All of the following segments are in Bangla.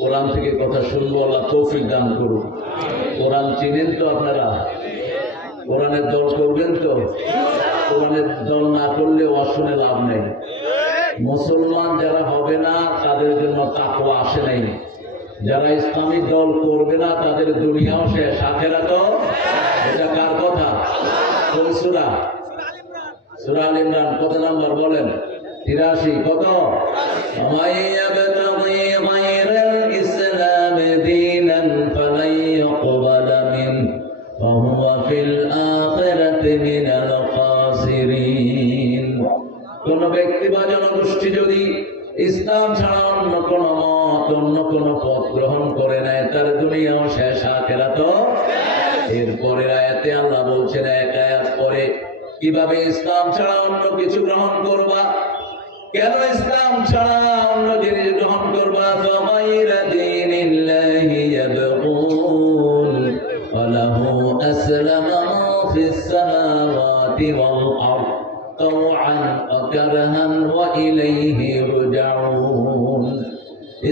কোরআন থেকে কথা শুনবো, আল্লাহ তৌফিক দান করুন। কোরআন চিনেন তো আপনারা? কোরআনের দল করবেন তো? কোরআনের দল না করলে শুনে লাভ নেই। মুসলমান যারা হবে না তাদের জন্য তাকওয়া আসে নাই। যারা ইসলামিক দল করবে না তাদের দুনিয়াও শেষ, আখিরাতও। এটা কার কথা? কোন সূরা? সূরা আল ইমরান কত নাম্বার বলেন? 83। কত? কোন ব্যক্তি বা জনগোষ্ঠী যদি ইসলাম ছাড়া অন্য কোন মত, অন্য কোন পথ গ্রহণ করে নেয়, তার দুনিয়াও শেষ, আখিরাতও। এরপরে আয়াতে আল্লাহ বলছেন, এক আয়াত পরে, কিভাবে ইসলাম ছাড়া অন্য কিছু গ্রহণ করবা, কেন ইসলাম ছাড়া অন্য জিনিস গ্রহণ করবা? ফামাইরা দীনিল্লাহি ইয়াবগুন ওয়ালাহু আসলামা মা ফিস সামাওয়াতি ওয়াল আরদ তাওআন ওয়া কারহান ওয়া ইলাইহি রুজাউন।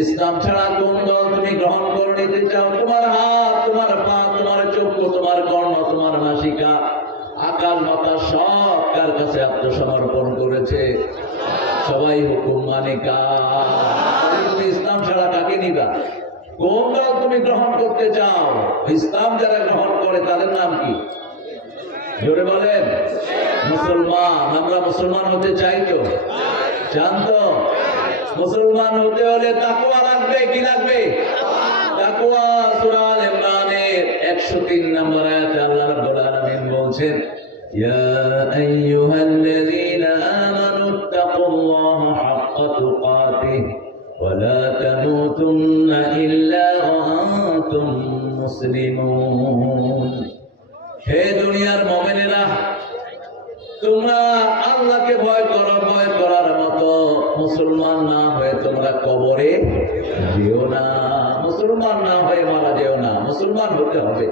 ইসলাম ছাড়া কোন দল তুমি গ্রহণ করে নিতে চাও? তোমার হাত, তোমার পা, তোমার চক্ষু, তোমার কর্ণ, তোমার নাসিকা, আকাল মাথা সব কার কাছে আত্মসমর্পণ করেছে? সবাই হুকুম মানে কার? তুমি ইসলাম ছাড়া কাকে নিবা? কোন দল তুমি গ্রহণ করতে চাও? ইসলাম যারা গ্রহণ করে তাদের নাম কি? জোরে বলেন। মুসলমান। আমরা মুসলমান হতে চাই তো? চান তো? মুসলমান হতে হলে তাকওয়া লাগবে। কি লাগবে? তাকওয়া। সূরা আল ইমরানের 103 নম্বর আয়াতে আল্লাহ রাব্বুল আলামিন বলছেন, ইয়া আইয়ুহাল্লাযীনা আমানু তাকুল্লাহা হাক্কা তুকাতিহি ওয়া লা তামুতুন্না ইল্লা ওয়া আনতুম মুসলিমুন। হে দুনিয়ার মুমিনেরা, তোমরা আল্লাহকে ভয় করো। ভয় করার মতো মুসলমান না হয়ে তোমরা কবরে যেও না। মুসলমান না হয়ে মারা যেও না। মুসলমান হতে হবে।